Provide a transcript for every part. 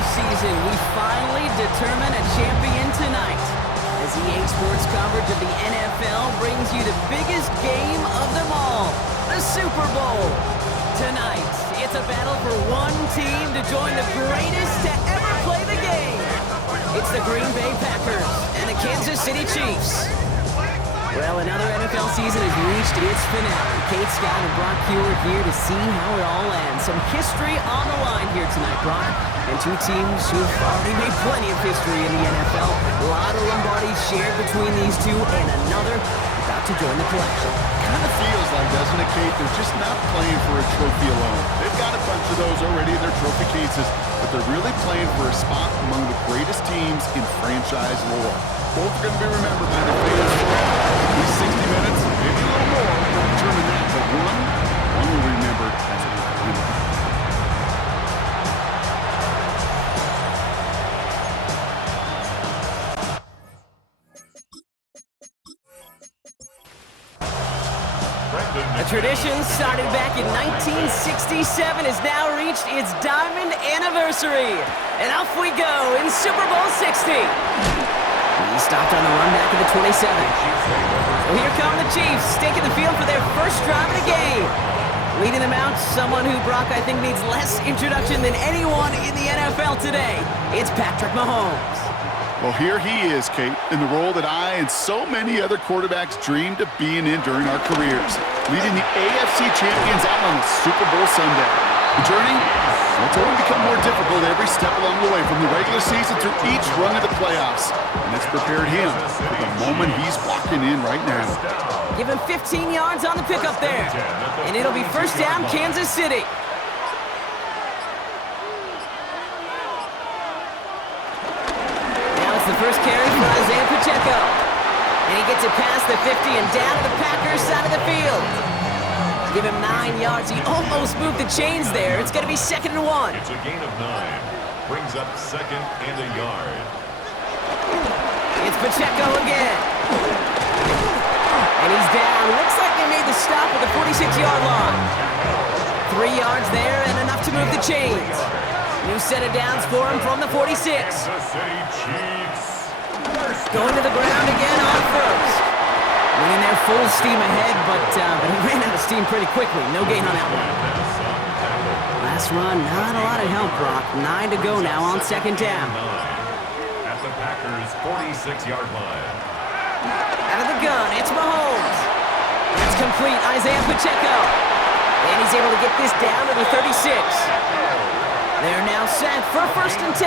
the season, we finally determine a champion tonight. As EA Sports coverage of the NFL brings you the biggest game of them all, the Super Bowl. Tonight, it's a battle for one team to join the greatest to ever play the game. It's the Green Bay Packers and the Kansas City Chiefs. Well, another NFL season has reached its finale. Kate Scott and Brock Hewitt here to see how it all ends. Some history on the line here tonight, Brock. And two teams who have already made plenty of history in the NFL. A lot of Lombardi shared between these two, and another about to join the collection. Kind of feels like, doesn't it, Kate? They're just not playing for a trophy alone. They've got a bunch of those already in their trophy cases, but they're really playing for a spot among the greatest teams in franchise lore. Both are going to be remembered by their fans forever. These 60 minutes, maybe a little more, will determine that, but one will be remembered as a winner. A tradition started back in 1967 has now reached its diamond anniversary. And off we go in Super Bowl 60. He stopped on the run back at the 27. So here come the Chiefs, taking the field for their first drive of the game. Leading them out, someone who, Brock, I think needs less introduction than anyone in the NFL today. It's Patrick Mahomes. Well, here he is, Kate, in the role that I and so many other quarterbacks dreamed of being in during our careers, leading the AFC champions out on a Super Bowl Sunday. The journey, well, it's only become more difficult every step along the way, from the regular season through each run of the playoffs. And it's prepared him for the moment he's walking in right now. Give him 15 yards on the pickup there. And it'll be first down, Kansas City. Now it's the first carry for Isaiah Pacheco. And he gets it past the 50 and down to the Packers side of the field. Give him 9 yards. He almost moved the chains there. It's going to be 2nd and 1. It's a gain of 9. Brings up 2nd and a yard. It's Pacheco again. And he's down. Looks like they made the stop at the 46-yard line. 3 yards there and enough to move the chains. New set of downs for him from the 46. Kansas City Chiefs. Going to the ground again on first. Winning their full steam ahead, but he ran out of steam pretty quickly. No gain on that one. Last run, not a lot of help, Brock. 9 to go now on 2nd down. At the Packers' 46-yard line. Out of the gun, it's Mahomes. It's complete, Isaiah Pacheco. And he's able to get this down to the 36. They're now set for 1st and 10.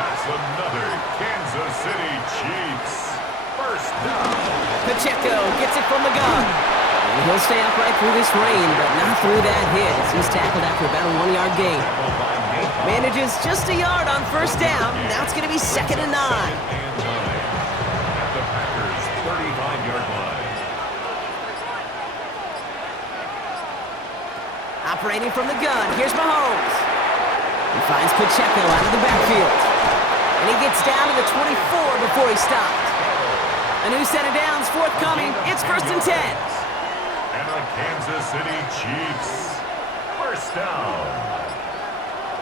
That's another Kansas City Chiefs. First down. Pacheco gets it from the gun. And he'll stay upright through this rain, but not through that hit as he's tackled after about a 1-yard gain. Manages just a yard on 1st down. Now it's going to be 2nd and 9. At the Packers' 35-yard line. Operating from the gun, here's Mahomes. He finds Pacheco out of the backfield. And he gets down to the 24 before he stopped. A new set of downs forthcoming. It's 1st and 10. And the Kansas City Chiefs. First down.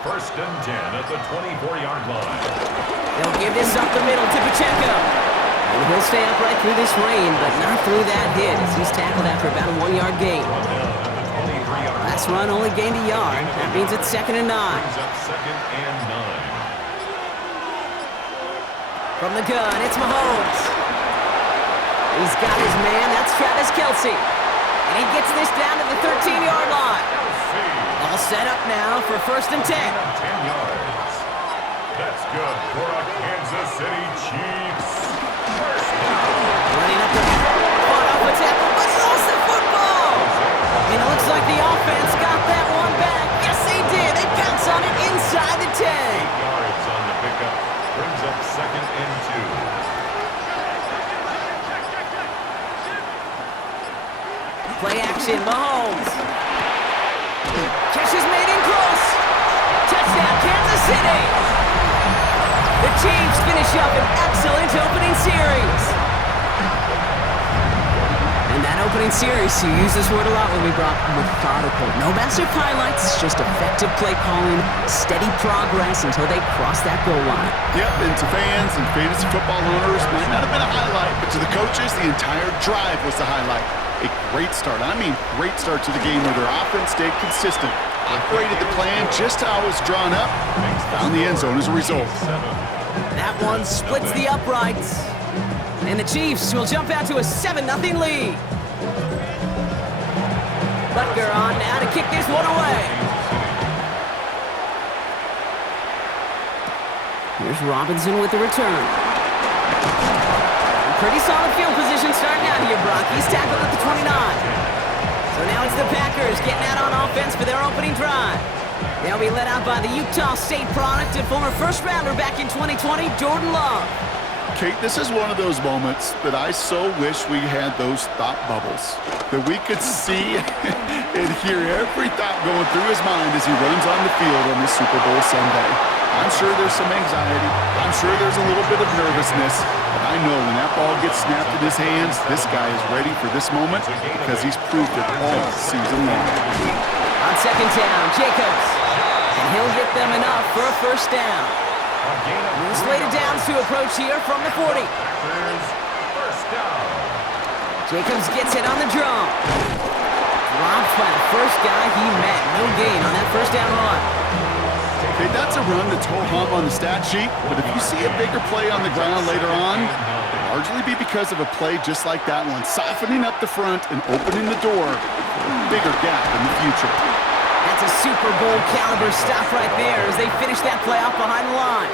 1st and 10 at the 24-yard line. They'll give this up the middle to Pacheco. And he'll stay upright through this rain, but not through that hit as he's tackled after about a 1-yard gain. Last run only gained a yard. That means it's 2nd and 9. Brings up 2nd and 9. From the gun, it's Mahomes. He's got his man. That's Travis Kelce. And he gets this down to the 13-yard line. All set up now for 1st and 10. 10 yards. That's good for a Kansas City Chiefs. First down. Running up the fought off a tackle, but he lost the football. And it looks like the offense got that one back. Yes, they did. They pounce on it inside the 10. 8 yards on the pickup. Brings up 2nd and 2. Play action, Mahomes. Catch is made in close. Touchdown, Kansas City. The Chiefs finish up an excellent opening series. And that opening series, you use this word a lot when we brought methodical. No massive highlights, it's just effective play calling, steady progress until they cross that goal line. Yep, and to fans and fantasy football owners, might not have been a highlight, but to the coaches, the entire drive was the highlight. A great start, I mean great start to the game where their offense stayed consistent, operated the plan just how it was drawn up, and found the end zone as a result. That one splits the uprights. And the Chiefs will jump out to a 7-0 lead. Butker on now to kick this one away. Here's Robinson with the return. Pretty solid field position starting out here, Brock. He's tackled at the 29. So now it's the Packers getting out on offense for their opening drive. They'll be led out by the Utah State product and former first-rounder back in 2020, Jordan Love. Kate, this is one of those moments that I so wish we had those thought bubbles, that we could see and hear every thought going through his mind as he runs on the field on this Super Bowl Sunday. I'm sure there's some anxiety. I'm sure there's a little bit of nervousness. But I know when that ball gets snapped in his hands, this guy is ready for this moment because he's proved it all season long. On second down, Jacobs. And he'll get them enough for a first down. Slated downs to approach here from the 40. First down. Jacobs gets it on the draw. Dropped by the first guy he met. No gain on that first down run. Okay, that's a run that's ho-hum on the stat sheet, but if you see a bigger play on the ground later on, it'll largely be because of a play just like that one, softening up the front and opening the door for a bigger gap in the future. That's a Super Bowl caliber stop right there as they finish that play off behind the line.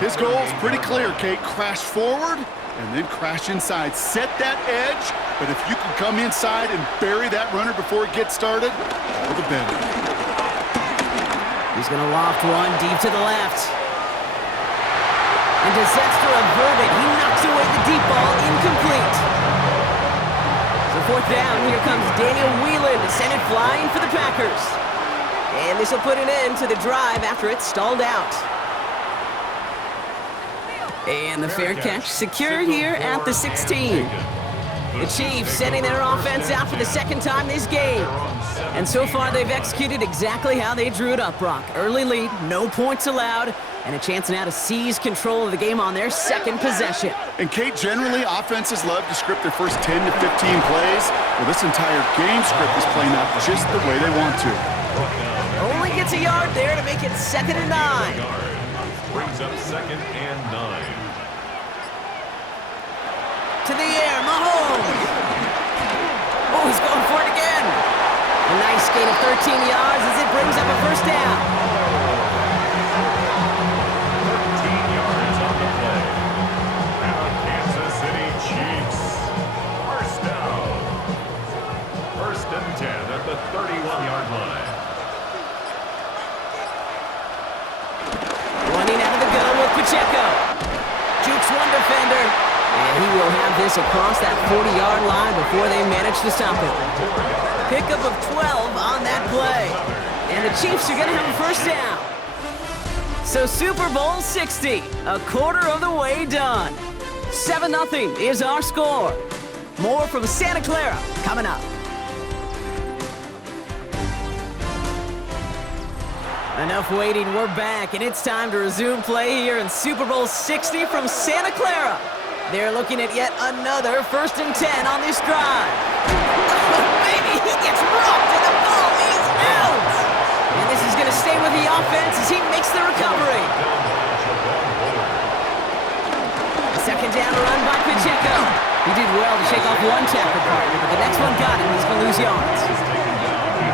His goal's pretty clear, Kate. Crash forward and then crash inside. Set that edge, but if you can come inside and bury that runner before it gets started, all the better. He's going to loft one deep to the left. And disaster averted. He knocks away the deep ball, incomplete. So fourth down, here comes Daniel Whelan to send it flying for the Packers. And this will put an end to the drive after it's stalled out. And the fair catch secure here at the 16. The Chiefs sending their offense out for the second time this game. And so far, they've executed exactly how they drew it up, Brock. Early lead, no points allowed, and a chance now to seize control of the game on their second possession. And Kate, generally, offenses love to script their first 10 to 15 plays. Well, this entire game script is playing out just the way they want to. Only gets a yard there to make it 2nd and 9. Brings up 2nd and 9. To the air, Mahomes. Oh, he's going for it again. A nice gain of 13 yards as it brings up a first down. 13 yards on the play. And the Kansas City Chiefs. First down. 1st and 10 at the 31-yard line. Running out of the gun with Pacheco. Jukes one defender. And he will have this across that 40-yard line before they manage to stop it. Pickup of 12 on that play. And the Chiefs are going to have a first down. So Super Bowl 60, a quarter of the way done. 7-0 is our score. More from Santa Clara coming up. Enough waiting, we're back, and it's time to resume play here in Super Bowl 60 from Santa Clara. They're looking at yet another 1st and 10 on this drive. Oh, baby, he gets rocked and the ball is out. And this is going to stay with the offense as he makes the recovery. A 2nd down run by Pacheco. He did well to shake off one tackle partner, but the next one got him. He's going to lose yards.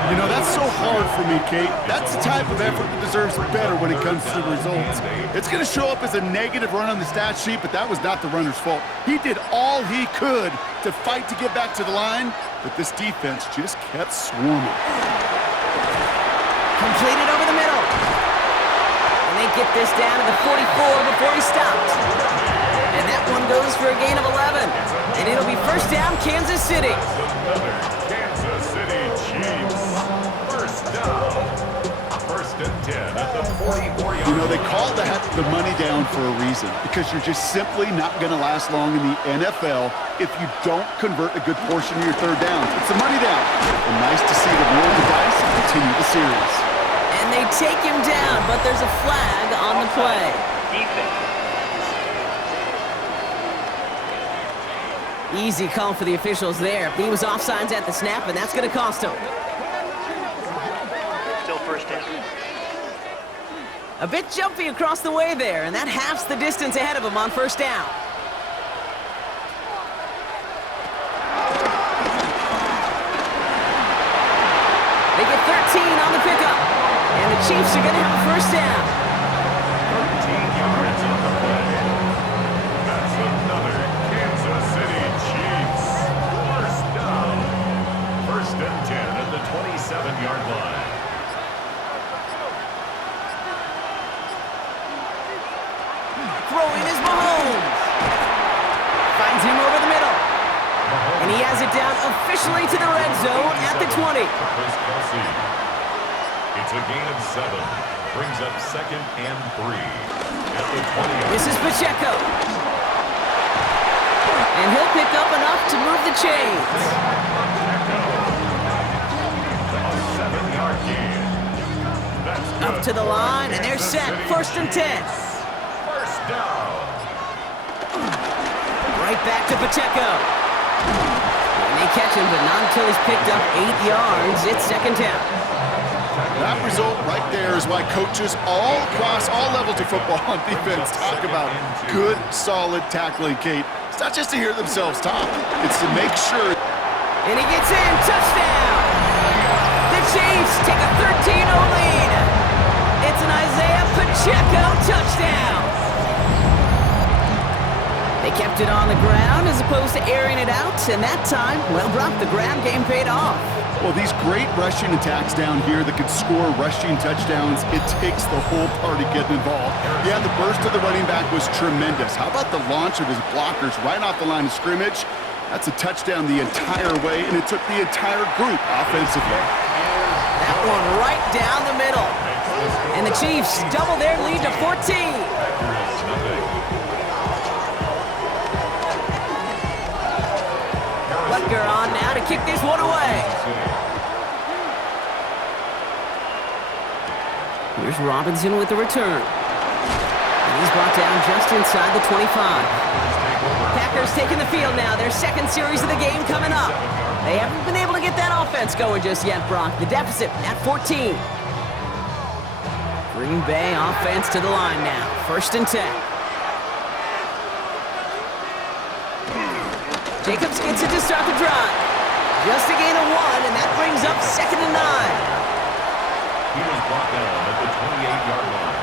You know, that's so hard for me, Kate. That's the type of effort that deserves better when it comes to the results. It's going to show up as a negative run on the stat sheet, but that was not the runner's fault. He did all he could to fight to get back to the line, but this defense just kept swarming. Completed over the middle. And they get this down to the 44 before he stopped. And that one goes for a gain of 11. And it'll be first down, Kansas City. Kansas City Chiefs. First down. 1st and 10 at the 44-yard You know, they call that the money down for a reason, because you're just simply not going to last long in the NFL if you don't convert a good portion of your third downs. It's a money down. And nice to see them roll the dice and continue the series. And they take him down, but there's a flag on the play. Easy call for the officials there. He was offsides at the snap, and that's going to cost him. Still first down. A bit jumpy across the way there, and that halves the distance ahead of him on first down. They get 13 on the pickup, and the Chiefs are going to have a first down. 13 yards on the play. That's another Kansas City Chiefs first down. First and 10 at the 27-yard line. Throwing is Mahomes. Finds him over the middle. And he has it down officially to the red zone at the 20. It's a gain of 7. Brings up second and 3 at the 20. This is Pacheco. And he'll pick up enough to move the chains. A 7-yard gain. That's good. Up to the line, and they're set. First and 10. First down. Right back to Pacheco. And they catch him, but not until he's picked up 8 yards. It's second down. That result right there is why coaches all across all levels of football on defense talk about good, solid tackling, Kate. It's not just to hear themselves talk. It's to make sure. And he gets in. Touchdown! The Chiefs take a 13-0 lead. It's an Isaiah Pacheco touchdown. They kept it on the ground as opposed to airing it out, and that time, well, Brock, the ground game paid off. Well, these great rushing attacks down here that could score rushing touchdowns, it takes the whole party getting involved. Yeah, the burst of the running back was tremendous. How about the launch of his blockers right off the line of scrimmage? That's a touchdown the entire way, and it took the entire group offensively. That one right down the middle. And the Chiefs double their lead to 14. Butker on now to kick this one away. Here's Robinson with the return. And he's brought down just inside the 25. Packers taking the field now. Their second series of the game coming up. They haven't been able to get that offense going just yet, Brock. The deficit at 14. Green Bay offense to the line now. First and 10. Jacobs gets it to start the drive. Just a gain of 1, and that brings up second and 9. He was brought down at the 28-yard line.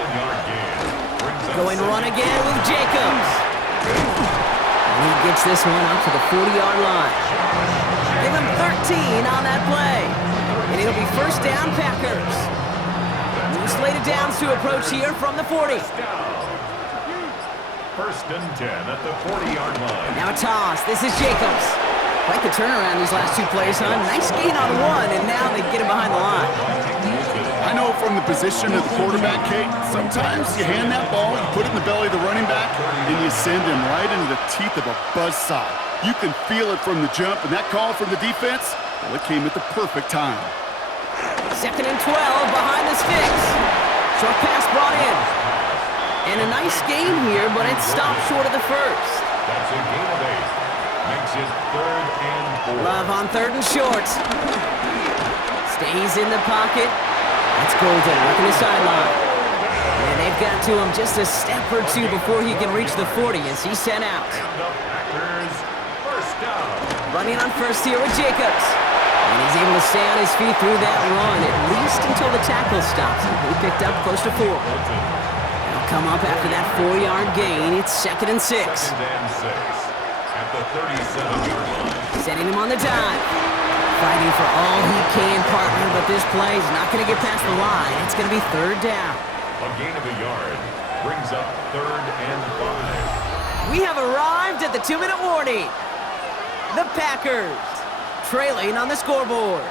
1-yard gain. Brings up Going run again with Jacobs. And he gets this one up to the 40-yard line. Give him 13 on that play. And it'll be first down, Packers. New slated downs to approach here from the 40. First and 10 at the 40-yard line. Now a toss. This is Jacobs. Quite the turnaround these last two plays, huh? Nice gain on 1, and now they get him behind the line. I know from the position of the quarterback, Kate, sometimes you hand that ball, you put it in the belly of the running back, and you send him right into the teeth of a buzzsaw. You can feel it from the jump, and that call from the defense, well, it came at the perfect time. Second and 12 behind the sticks. Short pass brought in. And a nice game here, but it stopped short of the first. That's a gain of 8. Makes it third and 4. Love on third and short. Stays in the pocket. That's Golden working the sideline. And they've got to him just a step or two before he can reach the 40 as he's sent out. And the Packers first down. Running on first here with Jacobs. And he's able to stay on his feet through that run, at least until the tackle stops him. He picked up close to 4. They'll come up after that 4-yard gain. It's second and 6. Second and 6 at the 37-yard line. Setting him on the dive. Fighting for all he can, partner, but this play is not going to get past the line. It's going to be third down. A gain of a yard brings up third and 5. We have arrived at the 2-minute warning. The Packers trailing on the scoreboard.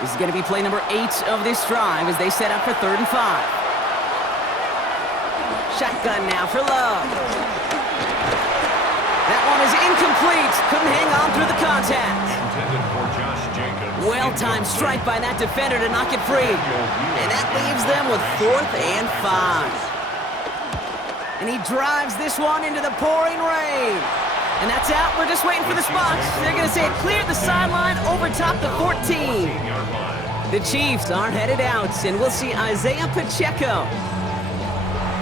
This is going to be play number 8 of this drive as they set up for 3rd and 5. Shotgun now for Love. That one is incomplete. Couldn't hang on through the contact. Well-timed strike by that defender to knock it free. And that leaves them with 4th and 5. And he drives this one into the pouring rain. And that's out. We're just waiting for the spots. They're going to say it cleared the sideline over top the 14. The Chiefs are headed out, and we'll see Isaiah Pacheco.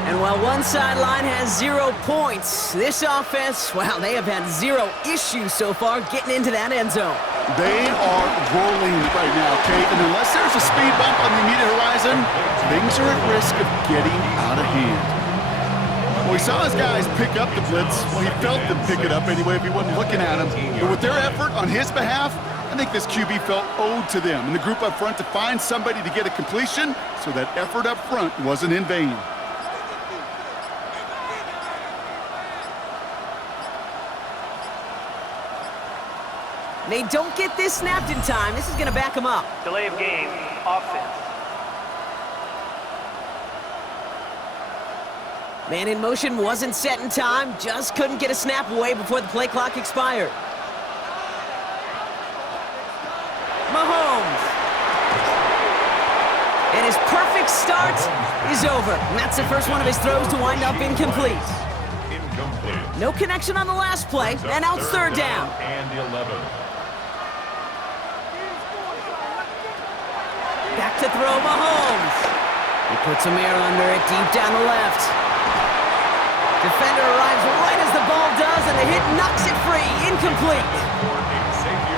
And while one sideline has 0 points, this offense, well, they have had 0 issues so far getting into that end zone. They are rolling right now, Kate, and unless there's a speed bump on the immediate horizon, things are at risk of getting out of hand. Well, he saw his guys pick up the blitz. Well, he felt them pick it up anyway if he wasn't looking at him. But with their effort on his behalf, I think this QB felt owed to them and the group up front to find somebody to get a completion, so that effort up front wasn't in vain. They don't get this snapped in time. This is going to back them up. Delay of game, offense. Man in motion wasn't set in time. Just couldn't get a snap away before the play clock expired. Mahomes. And his perfect start is over. And that's the first one of his throws to wind up incomplete. No connection on the last play, and now it's 3rd down. And 11. Back to throw Mahomes. He puts some air under it deep down the left. Defender arrives right as the ball does, and the hit knocks it free. Incomplete.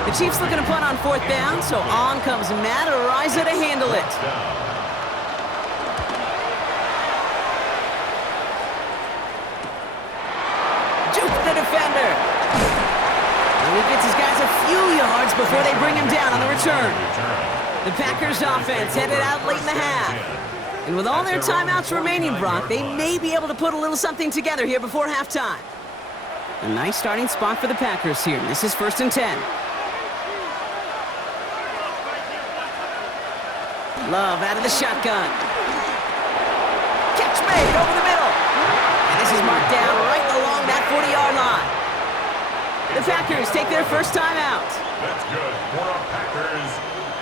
The Chiefs looking to punt on 4th down, so on comes Matt Ariza to handle it. Juke the defender. And he gets his guys a few yards before they bring him down on the return. The Packers offense headed out late in the half. And with all their timeouts remaining, Brock, they may be able to put a little something together here before halftime. A nice starting spot for the Packers here. This is 1st and 10. Love out of the shotgun. Catch made over the middle. And this is marked down right along that 40-yard line. The Packers take their first timeout. That's good for a Packers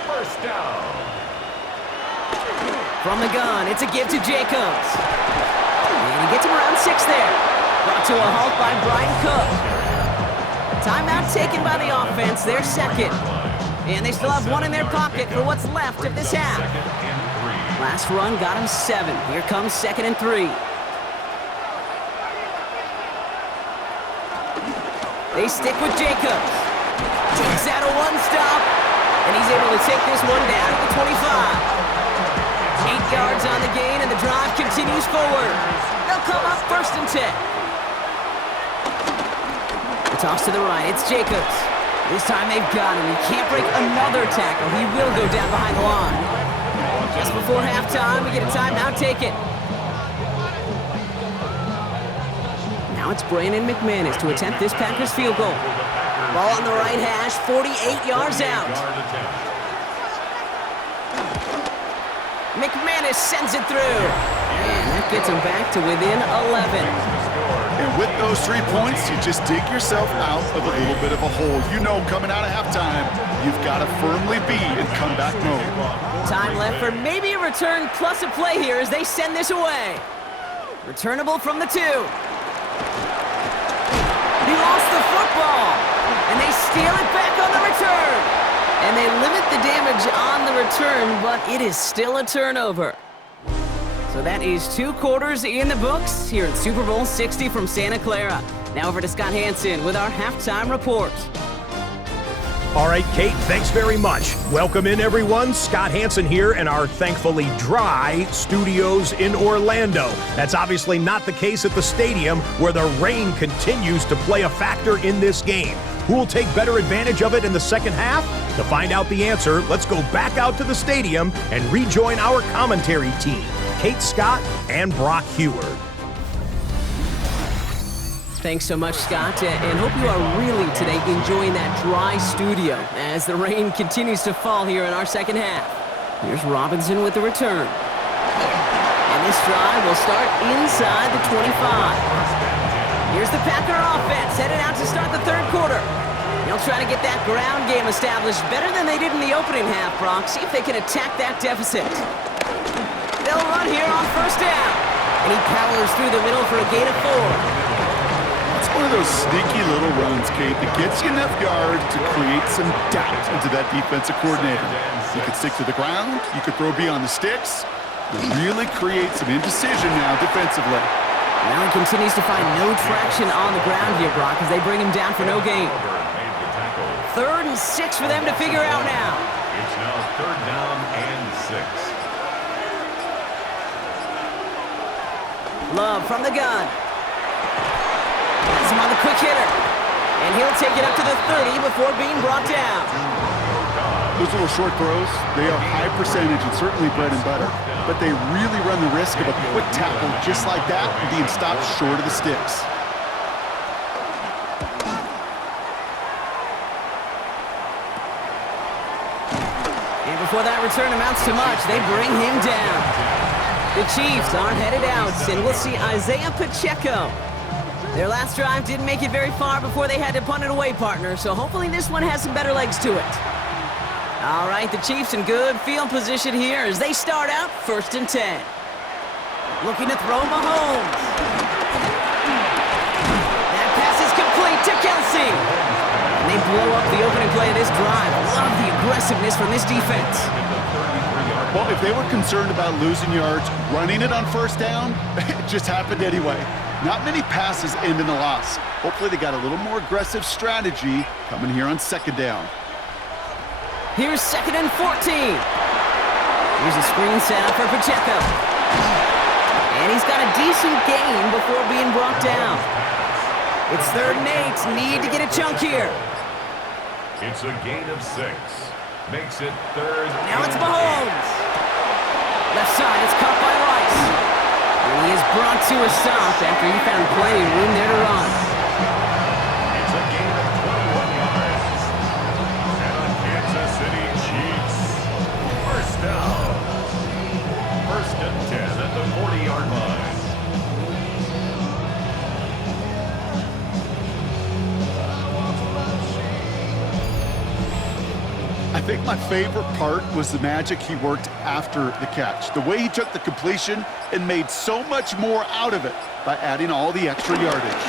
first down. From the gun, it's a give to Jacobs. And he gets him around 6 there. Brought to a halt by Brian Cook. Timeout taken by the offense, their second. And they still have 1 in their pocket for what's left of this half. Last run got him 7. Here comes 2nd and 3. They stick with Jacobs. Takes out a 1-stop. And he's able to take this one down to the 25. 8 yards on the gain, and the drive continues forward. They'll come up 1st and 10. The toss to the right, it's Jacobs. This time they've got him. He can't break another tackle. He will go down behind the line. Just before halftime, we get a timeout taken. Now it's Brandon McManus to attempt this Packers field goal. Ball on the right hash, 48 yards out. McManus sends it through. And that gets him back to within 11. And with those 3 points, you just dig yourself out of a little bit of a hole. You know, coming out of halftime, you've got to firmly be in comeback mode. Time left for maybe a return plus a play here as they send this away. Returnable from the 2. He lost the football, and they steal it back on the return. And they limit the damage on the return, but it is still a turnover. So that is 2 quarters in the books here at Super Bowl 60 from Santa Clara. Now over to Scott Hansen with our halftime report. All right, Kate, thanks very much. Welcome in, everyone. Scott Hansen here in our thankfully dry studios in Orlando. That's obviously not the case at the stadium, where the rain continues to play a factor in this game. Who will take better advantage of it in the second half? To find out the answer, let's go back out to the stadium and rejoin our commentary team, Kate Scott and Brock Heward. Thanks so much, Scott, and hope you are really today enjoying that dry studio as the rain continues to fall here in our second half. Here's Robinson with the return. And this drive will start inside the 25. Here's the Packer offense headed out to start the third quarter. They'll try to get that ground game established better than they did in the opening half, Brock. See if they can attack that deficit. They'll run here on first down. And he powers through the middle for a gain of 4. It's one of those sneaky little runs, Kate, that gets you enough yards to create some doubt into that defensive coordinator. You could stick to the ground, you could throw beyond the sticks. You really create some indecision now defensively. Now he continues to find no traction on the ground here, Brock, as they bring him down for no gain. 3rd and 6 for them to figure out now. It's now 3rd down and 6. Love from the gun. That's him on the quick hitter. And he'll take it up to the 30 before being brought down. Those little short throws, they are high percentage and certainly bread and butter. But they really run the risk of a quick tackle just like that and being stopped short of the sticks. And before that return amounts to much, they bring him down. The Chiefs are headed out, and we'll see Isaiah Pacheco. Their last drive didn't make it very far before they had to punt it away, partner, so hopefully this one has some better legs to it. All right, the Chiefs in good field position here as they start out 1st and 10. Looking to throw Mahomes. That pass is complete to Kelsey. And they blow up the opening play of this drive. Love the aggressiveness from this defense. Well, if they were concerned about losing yards, running it on first down, it just happened anyway. Not many passes end in a loss. Hopefully they got a little more aggressive strategy coming here on 2nd down. Here's 2nd and 14. Here's a screen set up for Pacheco. And he's got a decent gain before being brought down. It's 3rd and 8. Need to get a chunk here. It's a gain of 6. Makes it 3rd. Now it's Mahomes. Left side, it's caught by Rice. And he is brought to a stop after he found plenty of room there to run. It's a gain of 21 yards. And on Kansas City Chiefs, 1st down. 1st and 10 at the 40-yard line. I think my favorite part was the magic he worked after the catch. The way he took the completion and made so much more out of it by adding all the extra yardage.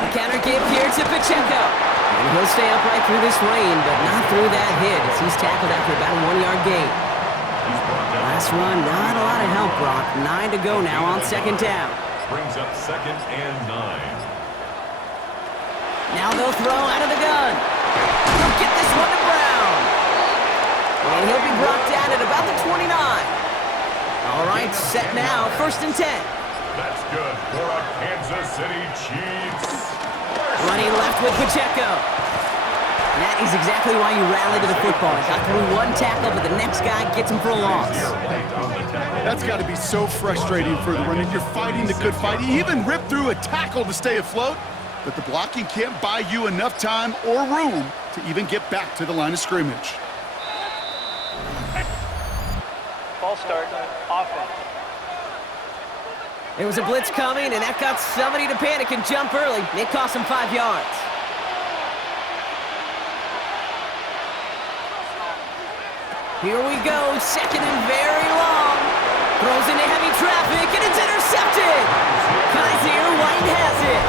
The counter give here to Pacheco. And he'll stay upright through this rain, but not through that hit as he's tackled after about a 1-yard gain. Last run, not a lot of help, Brock. 9 to go now on 2nd down. Brings up 2nd and 9. Now they'll throw out of the gun. He'll get this one to Brown. And he'll be brought down at about the 29. All right, set now, 1st and 10. That's good for a Kansas City Chiefs. Running left with Pacheco. And that is exactly why you rally to the football. He got through one tackle, but the next guy gets him for a loss. That's got to be so frustrating for the runner. You're fighting the good fight. He even ripped through a tackle to stay afloat, but the blocking can't buy you enough time or room to even get back to the line of scrimmage. Ball start, offense. There was a blitz coming, and that got somebody to panic and jump early. It cost him 5 yards. Here we go, 2nd and very long. Throws into heavy traffic, and it's intercepted. Kaiser White has it.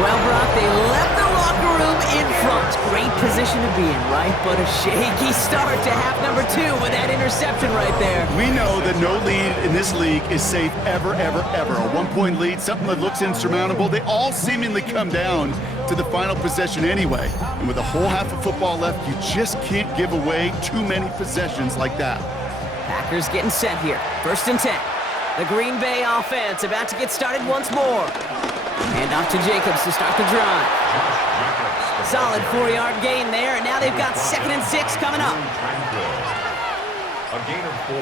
Well, Brock, they left the locker room in front. Great position to be in, right? But a shaky start to half number 2 with that interception right there. We know that no lead in this league is safe ever, ever, ever. A 1-point lead, something that looks insurmountable. They all seemingly come down to the final possession anyway. And with a whole half of football left, you just can't give away too many possessions like that. Packers getting set here. 1st and 10. The Green Bay offense about to get started once more. Hand off to Jacobs to start the drive. Solid 4-yard gain there, and now they've got 2nd and 6 coming up. A gain of 4.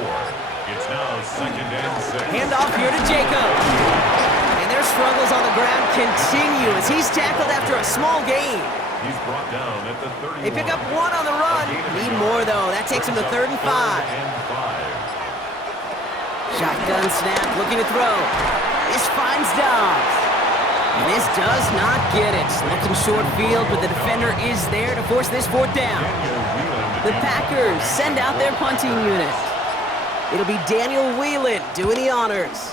It's now 2nd and 6. Hand off here to Jacobs. And they're struggling struggles on the ground continue as he's tackled after a small gain. He's brought down at the 31. They pick up 1 on the run. Need more, though. That takes him to 3rd and 5. Shotgun snap, looking to throw. This finds Dobbs. And this does not get it. Looking short field, but the defender is there to force this 4th down. The Packers send out their punting unit. It'll be Daniel Whelan doing the honors.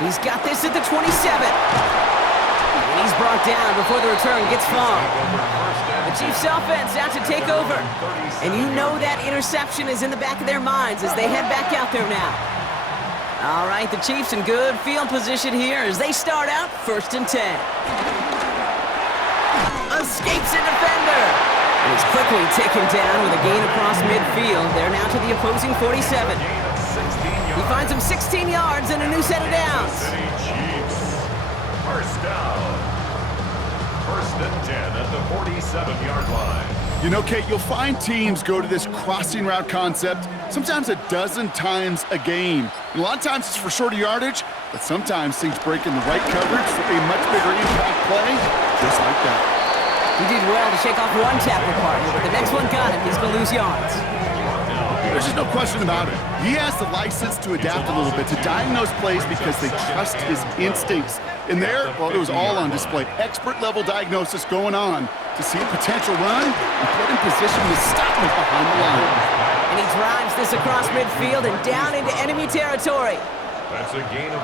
He's got this at the 27. And he's brought down before the return gets far. The Chiefs offense out to take over. And you know that interception is in the back of their minds as they head back out there now. All right, the Chiefs in good field position here as they start out 1st and 10. Escapes a defender. And he's quickly taken down with a gain across midfield. They're now to the opposing 47. He finds him 16 yards and a new set of downs. Chiefs. First down. 1st and 10 at the 47-yard line. You know, Kate, you'll find teams go to this crossing route concept sometimes a dozen times a game. And a lot of times it's for shorter yardage, but sometimes things break in the right coverage for a much bigger impact play, just like that. He did well to shake off one tackle partner, but the next one got him. He's going to lose yards. There's just no question about it. He has the license to adapt a little bit, to diagnose plays because they trust his instincts. And there, well, it was all on display. Expert-level diagnosis going on to see a potential run and put in position to stop him behind the line. And he drives this across midfield and down into enemy territory. That's a gain of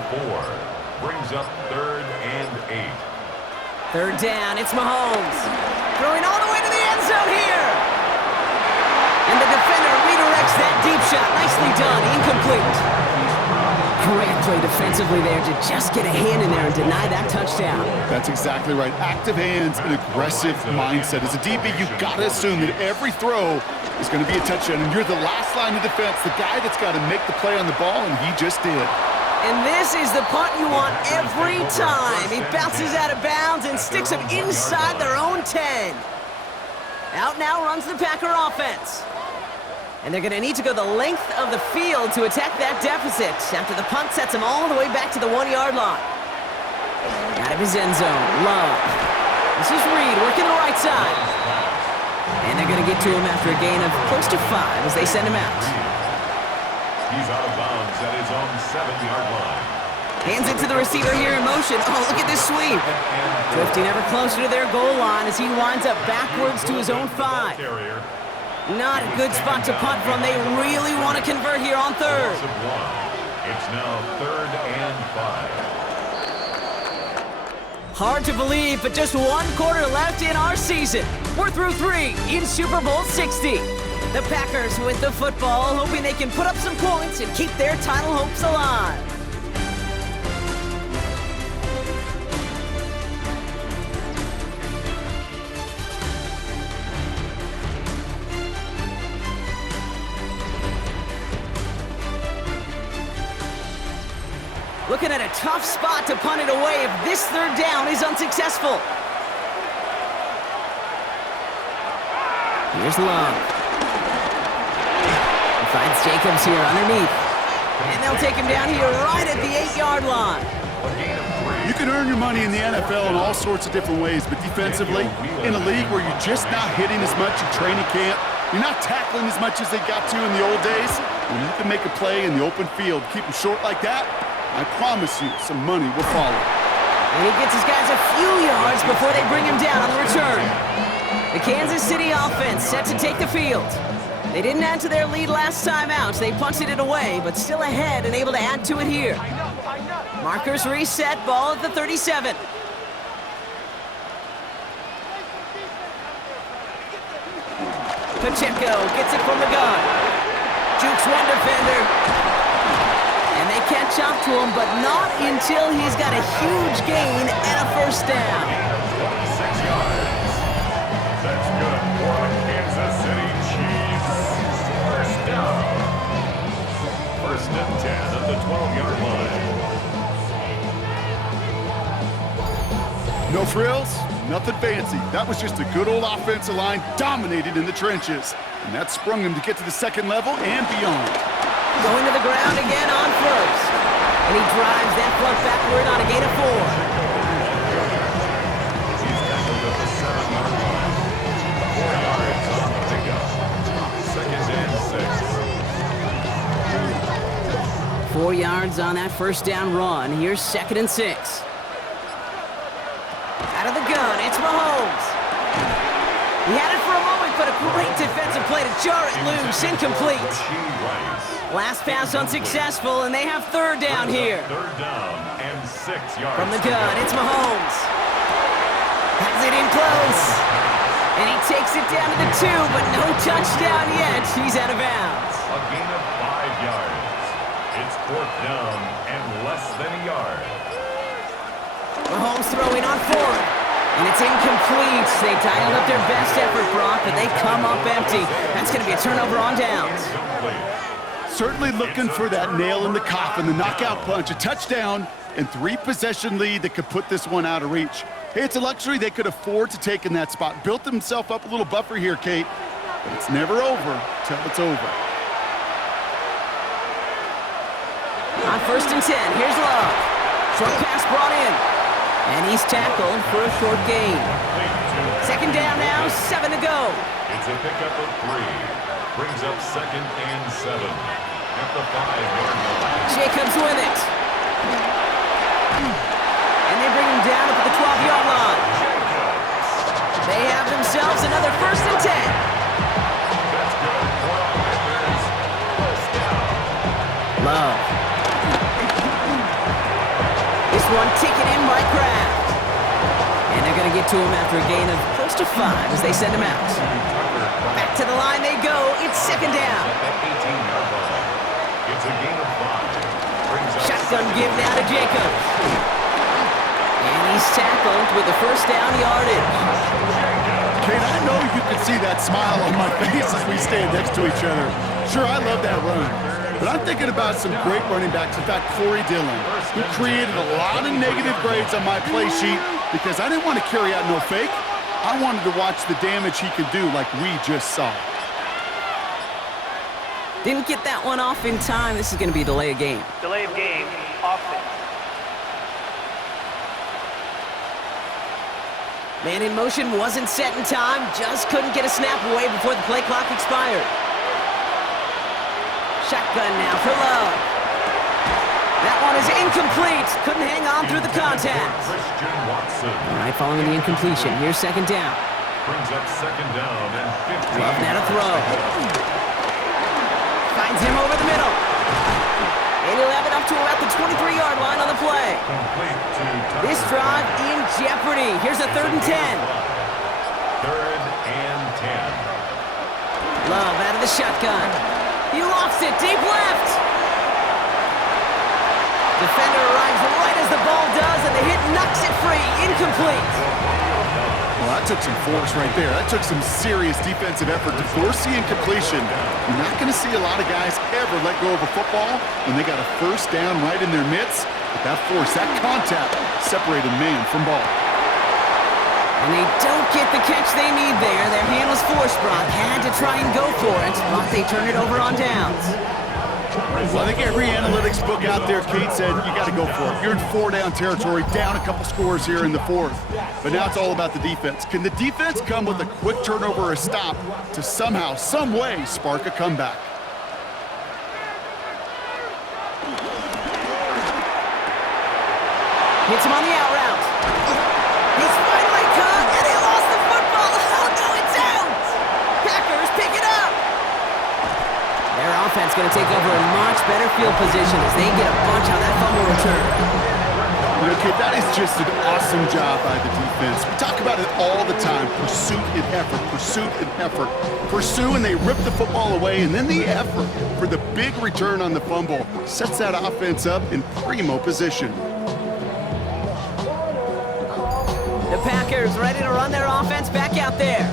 4. Brings up 3rd and 8. 3rd down, it's Mahomes. Throwing all the way to the end zone here. And the defender redirects that deep shot. Nicely done, incomplete. Great play defensively there to just get a hand in there and deny that touchdown. That's exactly right. Active hands and aggressive mindset. As a DB, you've got to assume that every throw is going to be a touchdown, and you're the last line of defense, the guy that's got to make the play on the ball, and he just did. And this is the punt you want every time. He bounces out of bounds and sticks him inside their own 10. Out now runs the Packer offense. And they're going to need to go the length of the field to attack that deficit after the punt sets them all the way back to the 1-yard line. Out of his end zone, Love. This is Reed working the right side. And they're going to get to him after a gain of close to 5 as they send him out. He's out of bounds at his own 7-yard line. Hands it to the receiver here in motion. Oh, look at this sweep. Drifting ever closer to their goal line as he winds up backwards to his own 5. Not a good spot to punt from. They really want to convert here on 3rd. It's now 3rd and 5. Hard to believe, but just 1 quarter left in our season. We're through 3 in Super Bowl 60. The Packers with the football, hoping they can put up some points and keep their title hopes alive. Looking at a tough spot to punt it away if this 3rd down is unsuccessful. Here's Love. He finds Jacobs here underneath. And they'll take him down here right at the 8-yard line. You can earn your money in the NFL in all sorts of different ways, but defensively, in a league where you're just not hitting as much in training camp, you're not tackling as much as they got to in the old days, when you can make a play in the open field, keep them short like that, I promise you some money will follow. And he gets his guys a few yards before they bring him down on the return. The Kansas City offense set to take the field. They didn't add to their lead last time out. They punted it away, but still ahead and able to add to it here. Markers reset, ball at the 37. Pacheco gets it from the gun. Jukes one defender. And they catch up to him, but not until he's got a huge gain and a 1st down. 26 yards. That's good for the Kansas City Chiefs. 1st down. 1st and 10 at the 12-yard line. No frills, nothing fancy. That was just a good old offensive line dominated in the trenches. And that sprung him to get to the 2nd level and beyond. Going to the ground again on 1st. And he drives that plug backward on a gain of 4. He's tackled at the 7-yard line. 4 yards on the pickup. 2nd and 6. 4 yards on that first down run. Here's 2nd and 6. Out of the gun, it's Mahomes. He had it for a moment, but a great defensive play to jar it loose. Incomplete. Last pass unsuccessful, and they have 3rd down here. 3rd down and 6 yards. From the gun, it's Mahomes. Has it in close. And he takes it down to the 2, but no touchdown yet. He's out of bounds. A gain of 5 yards. It's 4th down and less than a yard. Mahomes throwing on 4th. And it's incomplete. They dialed up their best effort, Brock, but they come up empty. That's going to be a turnover on downs. Certainly looking for that nail in the coffin, the knockout punch, a touchdown, and 3-possession lead that could put this one out of reach. Hey, it's a luxury they could afford to take in that spot. Built himself up a little buffer here, Kate, but it's never over till it's over. On 1st and 10, here's Love. Short pass brought in. And he's tackled for a short gain. 2nd down now, 7 to go. It's a pickup of 3. Brings up 2nd and 7 at the 5-yard line. Jacobs with it. And they bring him down up at the 12-yard line. They have themselves another 1st and 10. That's good for our Packers. 1st down. Love. This one taken in by Kraft. And they're going to get to him after a gain of close to 5 as they send him out. Back to the line they go. It's 2nd down. It's a gain of 5. Shotgun give now to Jacobs. And he's tackled with the 1st down yardage. Kate, I know you can see that smile on my face as we stand next to each other. Sure, I love that run. But I'm thinking about some great running backs. In fact, Corey Dillon, who created a lot of negative grades on my play sheet because I didn't want to carry out no fake. I wanted to watch the damage he could do like we just saw. Didn't get that one off in time. This is going to be a delay of game. Delay of game, offense. Man in motion wasn't set in time. Just couldn't get a snap away before the play clock expired. Shotgun now for Love. That one is incomplete. Couldn't hang on through the contact. Christian Watson. All right, following the incompletion. Here's 2nd down. Brings up 2nd down and 15. Love now to throw. Finds him over the middle. And he'll have it up to about the 23-yard line on the play. Complete to This drive in jeopardy. Here's a 3rd and 10. 3rd and 10. Love out of the shotgun. He lofts it deep left. Defender arrives right as the ball does, and the hit knocks it free. Incomplete. Well, that took some force right there. That took some serious defensive effort to force the incompletion. You're not going to see a lot of guys ever let go of a football when they got a 1st down right in their midst. But that force, that contact, separated man from ball. And they don't get the catch they need there. Their hand was forced, Brock. Had to try and go for it, but they turn it over on downs. Well, I think every analytics book out there, Kate, said you got to go for it. You're in 4-down territory, down a couple scores here in the 4th. But now it's all about the defense. Can the defense come with a quick turnover or a stop to somehow, some way, spark a comeback? Hits him on the out route. He's finally caught, and he lost the football. Oh, no, it's out. Packers pick it up. Their offense going to take over a much better field position as they get a bunch on that fumble return. Okay, that is just an awesome job by the defense. We talk about it all the time, pursuit and effort, pursuit and effort. Pursue and they rip the football away, and then the effort for the big return on the fumble sets that offense up in primo position. The Packers ready to run their offense back out there.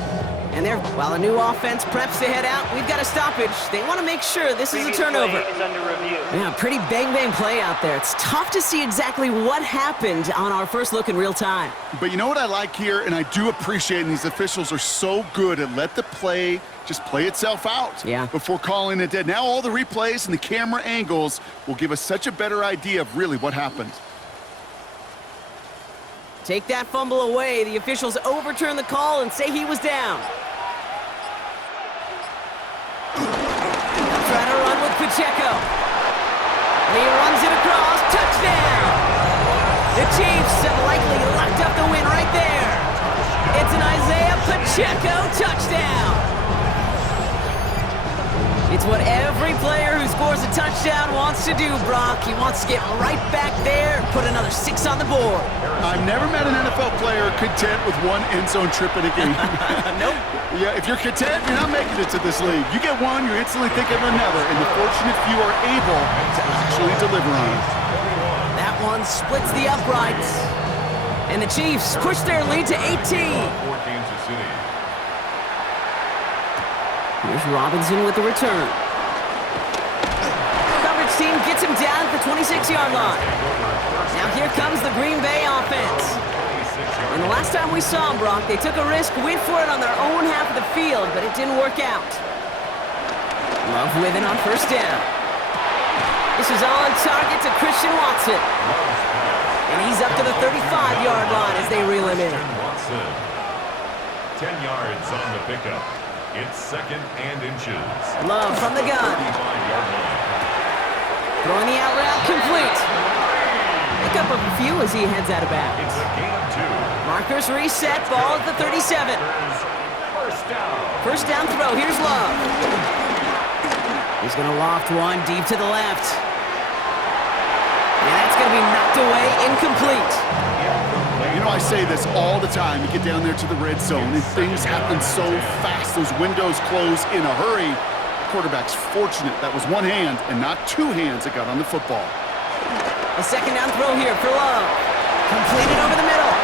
And while the new offense preps to head out, we've got a stoppage. They want to make sure this is a turnover. Play is under review. Yeah, pretty bang-bang play out there. It's tough to see exactly what happened on our first look in real time. But you know what I like here, and I do appreciate, and these officials are so good at let the play just play itself out before calling it dead. Now all the replays and the camera angles will give us such a better idea of really what happened. Take that fumble away. The officials overturn the call and say he was down. They'll try to run with Pacheco. And he runs it across. Touchdown! The Chiefs have likely locked up the win right there. It's an Isaiah Pacheco touchdown. It's what every player who scores a touchdown wants to do, Brock. He wants to get right back there and put another 6 on the board. I've never met an NFL player content with one end zone trip in a game. Nope. Yeah, if you're content, you're not making it to this league. You get one, you're instantly thinking of another, and the fortunate few are able to actually deliver on it. That one splits the uprights. And the Chiefs push their lead to 18. For Kansas City. Here's Robinson with the return. Coverage team gets him down at the 26-yard line. Now here comes the Green Bay offense. And the last time we saw them, Brock, they took a risk, went for it on their own half of the field, but it didn't work out. Love with it on first down. This is on target to Christian Watson. And he's up to the 35-yard line as they reel him in. 10 yards on the pickup. It's 2nd and inches. Love from the gun. 35-yard line. Throwing the out route complete. Pick up a few as he heads out of bounds. It's a gain of 2. Markers reset, ball at the 37. First down. First down throw, here's Love. He's gonna loft one deep to the left. And that's gonna be knocked away, incomplete. You know, I say this all the time. You get down there to the red zone, and things happen so fast. Those windows close in a hurry. The quarterback's fortunate that was one hand and not 2 hands that got on the football. A second down throw here for Love. Completed over the middle.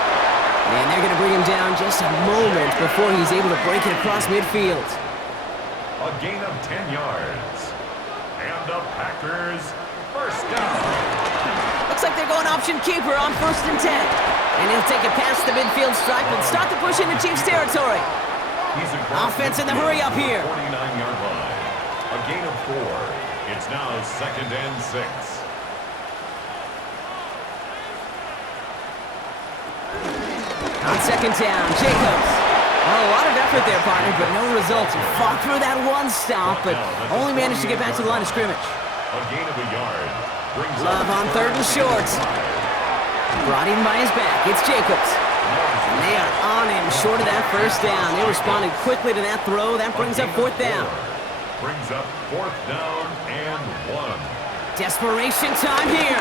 And they're going to bring him down just a moment before he's able to break it across midfield. A gain of 10 yards. And the Packers first down. Looks like they're going option keeper on 1st and 10. And he'll take it past the midfield stripe and start the push into Chiefs territory. He's across Offense in the hurry up here. 49-yard line. A gain of 4. It's now 2nd and 6. On 2nd down, Jacobs. Well, a lot of effort there, partner, but no results. He fought through that one stop, but only managed to get back to the line of scrimmage. A gain of a yard. Love on 3rd and short. Brought in by his back. It's Jacobs. And they are on him short of that first down. They responded quickly to that throw. That brings up 4th down. Brings up 4th down and 1. Desperation time here.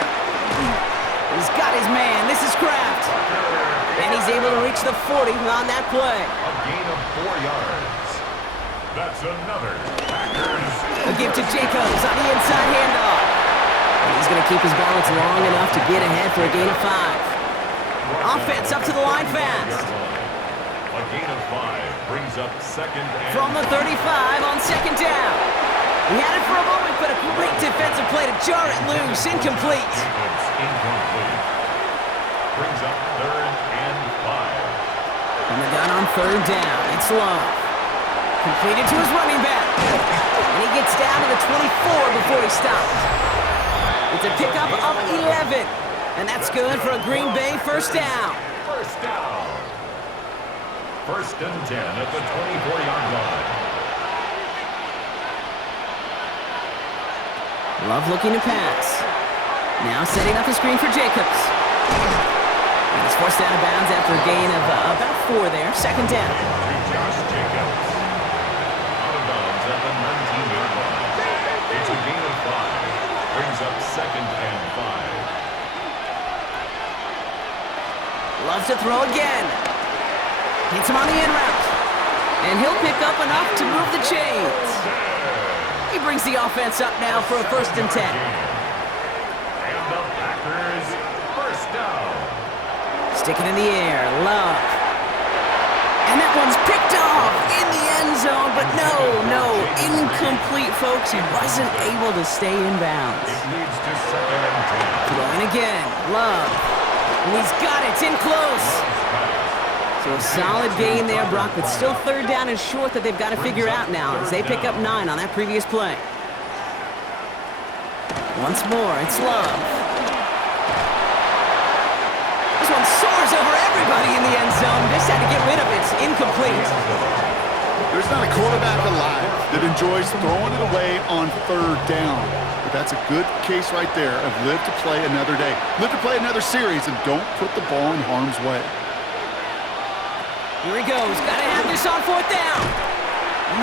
He's got his man. This is Kraft. And he's able to reach the 40 on that play. A gain of 4 yards. That's another Packers. A give to Jacobs on the inside handoff. And he's going to keep his balance long enough to get ahead for a gain of 5. Offense up to the line fast. A gain of 5 brings up 2nd and... From the 35 on 2nd down. He had it for a moment, but a great defensive play to jar it loose. Incomplete. Jacobs incomplete. Brings up 3rd and 5. From the gun on 3rd down, it's Love. Completed to his running back. And he gets down to the 24 before he stops. It's a pickup of 11. And that's good for a Green Bay first down. First down. 1st and 10 at the 24-yard line. Love looking to pass. Now setting up the screen for Jacobs. And he's forced out of bounds after a gain of about 4 there. 2nd down. To Josh Jacobs. Out of bounds at the 19-yard line. It's a gain of 5. Brings up 2nd and 5. Loves to throw again. Hits him on the in route. And he'll pick up enough to move the chains. He brings the offense up now for a 1st and 10. And the Packers first down. Stick it in the air. Love. And that one's picked off. in the end zone, but no, incomplete, folks. He wasn't able to stay in bounds. It leads to 2nd and 10. Throwing again, Love. And he's got it, it's in close. So a solid gain there, Brock, but still 3rd down and short that they've got to figure out now as they pick up 9 on that previous play. Once more, it's Love. This one soars over everybody in the end zone. Just had to get rid of it. It's incomplete. There's not a quarterback alive that enjoys throwing it away on 3rd down. But that's a good case right there of live to play another day. Live to play another series and don't put the ball in harm's way. Here he goes. Got to have this on 4th down.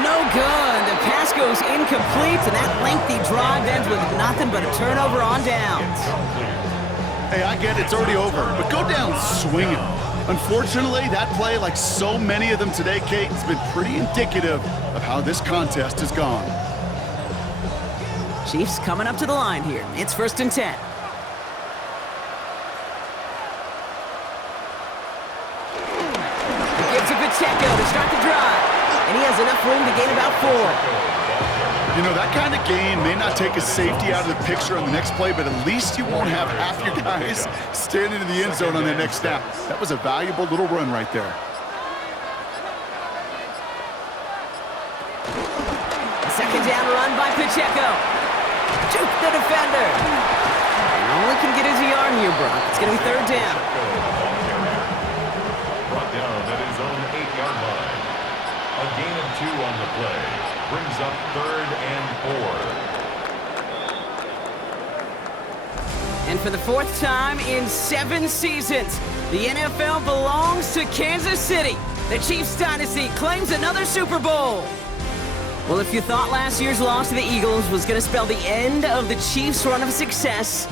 No good. The pass goes incomplete, and that lengthy drive ends with nothing but a turnover on downs. Hey, I get it's already over, but go down swinging. Unfortunately, that play, like so many of them today, Kate, has been pretty indicative of how this contest has gone. Chiefs coming up to the line here. It's 1st and 10. Gives to Pacheco to start the drive. And he has enough room to gain about 4. You know, that kind of gain may not take a safety out of the picture on the next play, but at least you won't have half your guys standing in the end zone on that next snap. That was a valuable little run right there. Second down run by Pacheco. Juke the defender. And only can get his yard here, Brock. It's going to be 3rd down. Brought down at his own 8-yard line. A gain of 2 on the play. Brings up 3rd and 4. And for the 4th time in 7 seasons, the NFL belongs to Kansas City. The Chiefs dynasty claims another Super Bowl. Well, if you thought last year's loss to the Eagles was going to spell the end of the Chiefs' run of success,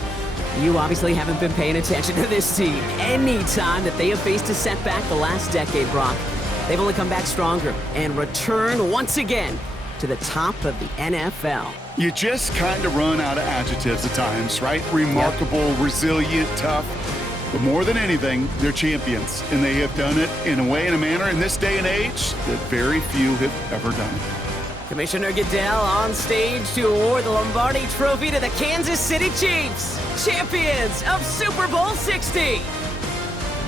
you obviously haven't been paying attention to this team. Any time that they have faced a setback the last decade, Brock, they've only come back stronger and returned once again to the top of the NFL. You just kind of run out of adjectives at times, right? Remarkable, resilient, tough. But more than anything, they're champions. And they have done it in a way and a manner in this day and age that very few have ever done. Commissioner Goodell on stage to award the Lombardi Trophy to the Kansas City Chiefs, champions of Super Bowl 60.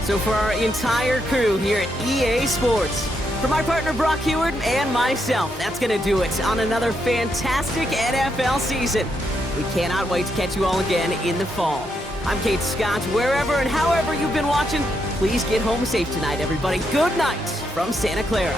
So for our entire crew here at EA Sports, for my partner Brock Heward and myself, that's going to do it on another fantastic NFL season. We cannot wait to catch you all again in the fall. I'm Kate Scott. Wherever and however you've been watching, please get home safe tonight, everybody. Good night from Santa Clara.